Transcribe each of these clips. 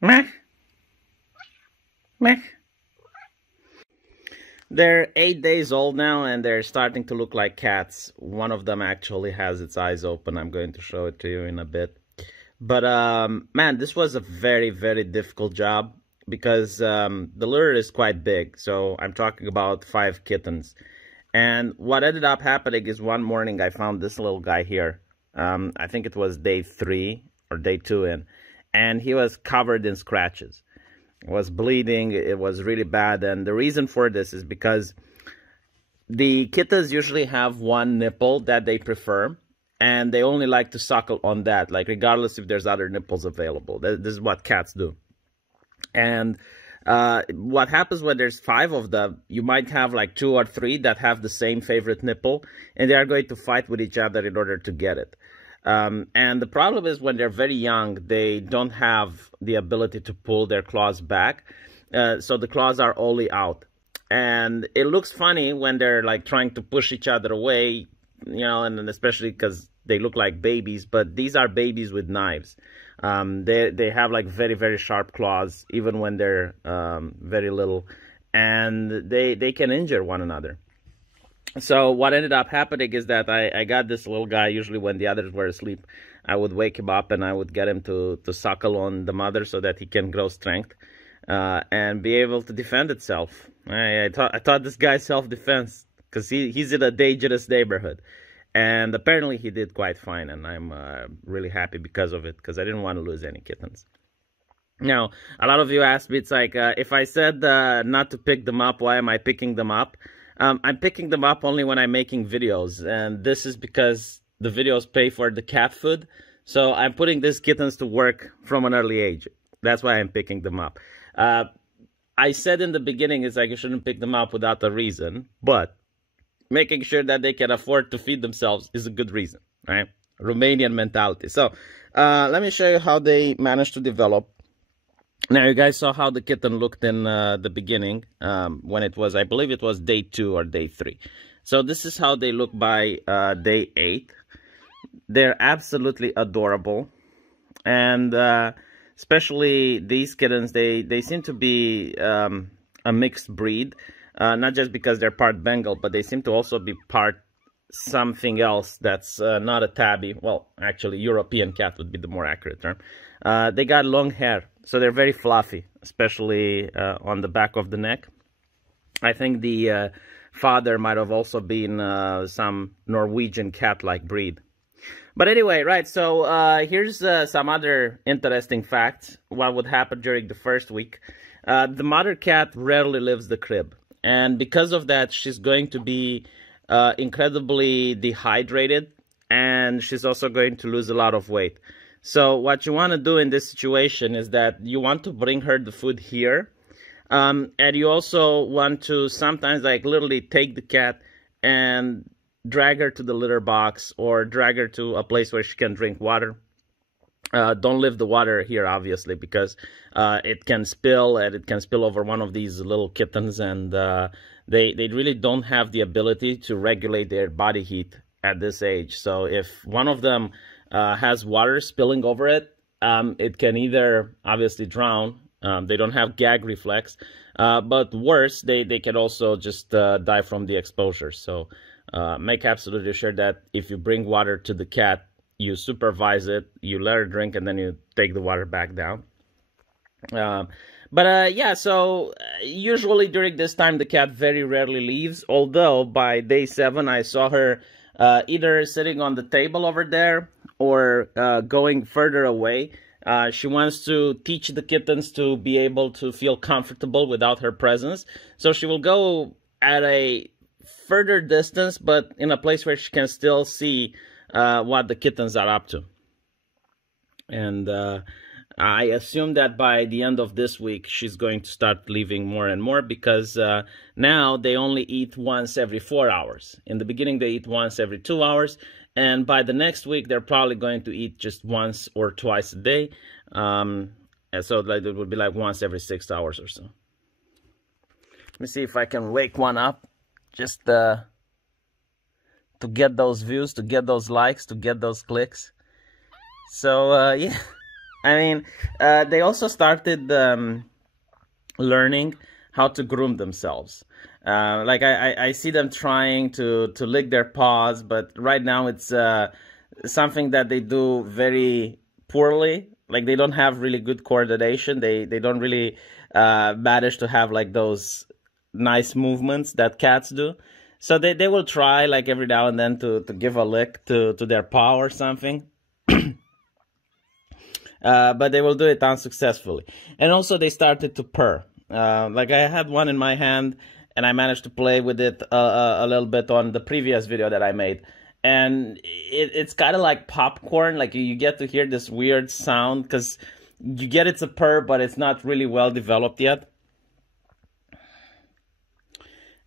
Meh, meh. They're 8 days old now, and they're starting to look like cats. One of them actually has its eyes open. I'm going to show it to you in a bit. But man, this was a very, very difficult job because the litter is quite big. So I'm talking about 5 kittens. And what ended up happening is one morning I found this little guy here. I think it was day 3 or day 2 in, and he was covered in scratches. It was bleeding. It was really bad. And the reason for this is because the kittens usually have one nipple that they prefer, and they only like to suckle on that, like regardless if there's other nipples available. This is what cats do. And what happens when there's 5 of them, you might have like 2 or 3 that have the same favorite nipple, and they are going to fight with each other in order to get it. And the problem is when they're very young, they don't have the ability to pull their claws back. So the claws are only out. And it looks funny when they're like trying to push each other away, you know, and especially because they look like babies, but these are babies with knives. They have like very, very sharp claws, even when they're very little, and they can injure one another. So what ended up happening is that I got this little guy. Usually when the others were asleep, I would wake him up and I would get him to suckle on the mother so that he can grow strength and be able to defend itself. I taught this guy self-defense because he's in a dangerous neighborhood. And apparently he did quite fine, and I'm really happy because of it, because I didn't want to lose any kittens. Now, a lot of you asked me, it's like, if I said not to pick them up, why am I picking them up? I'm picking them up only when I'm making videos, and this is because the videos pay for the cat food. So I'm putting these kittens to work from an early age. That's why I'm picking them up. I said in the beginning, it's like you shouldn't pick them up without a reason, but making sure that they can afford to feed themselves is a good reason, right? Romanian mentality. So let me show you how they managed to develop. Now, you guys saw how the kitten looked in the beginning when it was, I believe it was day 2 or day 3. So this is how they look by day 8. They're absolutely adorable. And especially these kittens, they seem to be a mixed breed. Not just because they're part Bengal, but they seem to also be part something else that's not a tabby. Well, actually, European cat would be the more accurate term. They got long hair, so they're very fluffy, especially on the back of the neck. I think the father might have also been some Norwegian cat-like breed. But anyway, right, so here's some other interesting facts. What would happen during the first week. The mother cat rarely leaves the crib. And because of that, she's going to be incredibly dehydrated, and she's also going to lose a lot of weight. So what you want to do in this situation is that you want to bring her the food here. And you also want to sometimes like literally take the cat and drag her to the litter box or drag her to a place where she can drink water. Don't leave the water here, obviously, because it can spill, and it can spill over one of these little kittens, and they really don't have the ability to regulate their body heat at this age. So if one of them has water spilling over it, it can either obviously drown. They don't have gag reflex, but worse, they can also just die from the exposure. So make absolutely sure that if you bring water to the cat, you supervise it, you let her drink, and then you take the water back down. Yeah, so usually during this time, the cat very rarely leaves. Although by day 7, I saw her either sitting on the table over there or going further away. She wants to teach the kittens to be able to feel comfortable without her presence. So she will go at a further distance, but in a place where she can still see what the kittens are up to. And I assume that by the end of this week, she's going to start leaving more and more, because now they only eat once every 4 hours. In the beginning, they eat once every 2 hours. And by the next week, they're probably going to eat just once or twice a day. And so like, it would be like once every 6 hours or so. Let me see if I can wake one up. Just to get those views, to get those likes, to get those clicks. So, yeah. I mean, they also started learning how to groom themselves. Like I see them trying to lick their paws, but right now it's something that they do very poorly. Like they don't have really good coordination. They don't really manage to have like those nice movements that cats do. So they will try like every now and then to give a lick to their paw or something. But they will do it unsuccessfully. And also they started to purr. Like I had one in my hand and I managed to play with it a little bit on the previous video that I made. And it's kind of like popcorn, like you get to hear this weird sound because you get it's a purr, but it's not really well developed yet.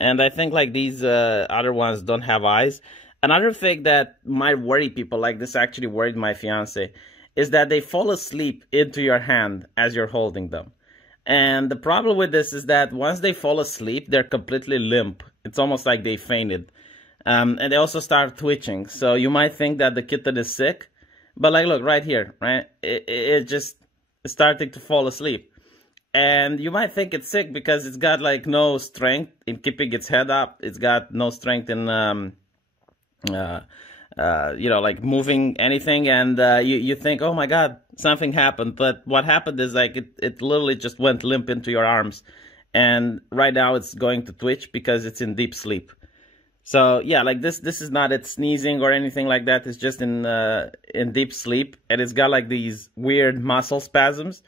And I think like these other ones don't have eyes. Another thing that might worry people, like this actually worried my fiance, is that they fall asleep into your hand as you're holding them. And the problem with this is that once they fall asleep, they're completely limp. It's almost like they fainted. And they also start twitching. So you might think that the kitten is sick. But like, look, right here, right? It just starting to fall asleep. And you might think it's sick because it's got like no strength in keeping its head up. It's got no strength in, you know, like moving anything. And you think, oh my God, something happened. But what happened is like it literally just went limp into your arms. And right now it's going to twitch because it's in deep sleep. So yeah, like this is not it sneezing or anything like that. It's just in deep sleep, and it's got like these weird muscle spasms.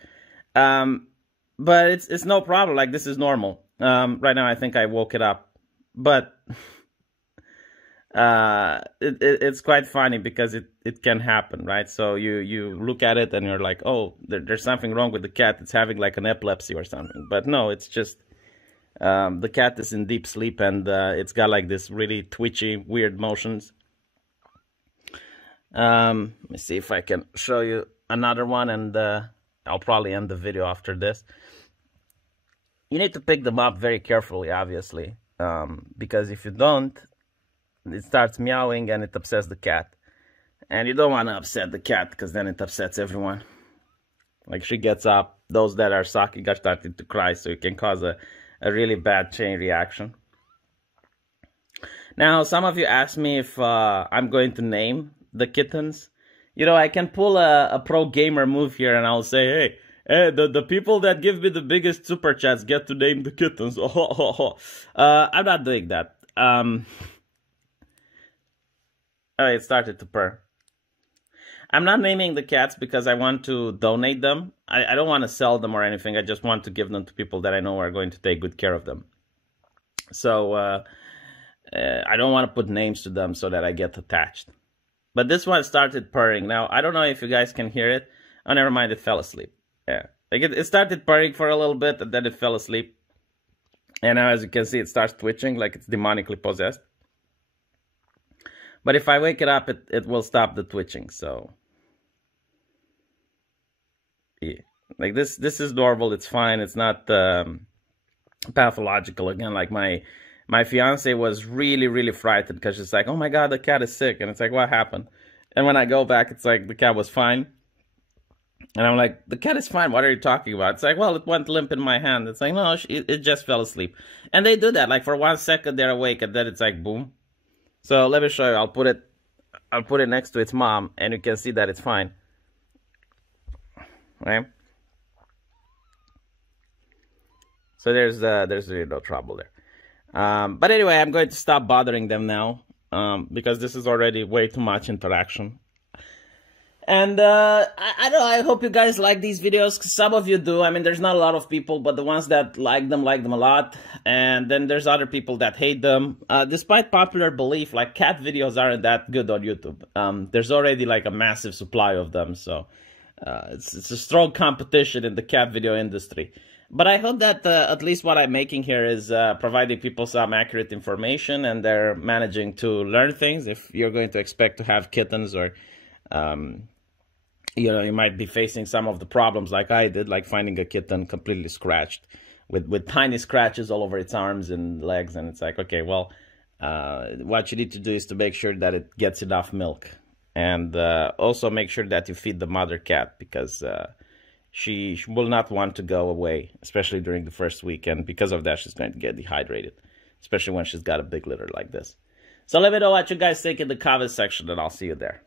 But it's no problem. Like this is normal. Right now I think I woke it up, but it's quite funny because it can happen, right? So you look at it and you're like, oh, there's something wrong with the cat. It's having like an epilepsy or something. But no, it's just the cat is in deep sleep, and it's got like this really twitchy, weird motions. Let me see if I can show you another one, and I'll probably end the video after this. You need to pick them up very carefully, obviously, because if you don't, it starts meowing and it upsets the cat. And you don't want to upset the cat because then it upsets everyone. Like she gets up, those that are sucking are starting to cry, so it can cause a really bad chain reaction. Now, some of you asked me if I'm going to name the kittens. You know, I can pull a pro gamer move here and I'll say, hey, the people that give me the biggest super chats get to name the kittens. I'm not doing that. Oh, it started to purr. I'm not naming the cats because I want to donate them. I don't want to sell them or anything. I just want to give them to people that I know are going to take good care of them. So I don't want to put names to them so that I get attached. But this one started purring. Now, I don't know if you guys can hear it. Oh, never mind, it fell asleep. Yeah, like it started purring for a little bit and then it fell asleep. And now, as you can see, it starts twitching like it's demonically possessed. But if I wake it up, it will stop the twitching. So yeah, like this is normal. It's fine. It's not pathological. Again, like my fiance was really frightened because she's like, oh my God, the cat is sick. And it's like, what happened? And when I go back, it's like the cat was fine. And I'm like, the cat is fine. What are you talking about? It's like, well, it went limp in my hand. It's like, no, it just fell asleep. And they do that. Like for 1 second, they're awake, and then it's like, boom. So let me show you. I'll put it next to its mom, and you can see that it's fine. Right? So there's really no trouble there. But anyway, I'm going to stop bothering them now because this is already way too much interaction. And I don't know, I hope you guys like these videos, because some of you do. I mean, there's not a lot of people, but the ones that like them a lot. And then there's other people that hate them. Despite popular belief, like cat videos aren't that good on YouTube. There's already like a massive supply of them, so it's a strong competition in the cat video industry. But I hope that at least what I'm making here is providing people some accurate information, and they're managing to learn things. If you're going to expect to have kittens, or you know, you might be facing some of the problems like I did, like finding a kitten completely scratched with tiny scratches all over its arms and legs. And it's like, okay, well, what you need to do is to make sure that it gets enough milk. And also make sure that you feed the mother cat, because she will not want to go away, especially during the first week. And because of that, she's going to get dehydrated, especially when she's got a big litter like this. So let me know what you guys think in the comment section, and I'll see you there.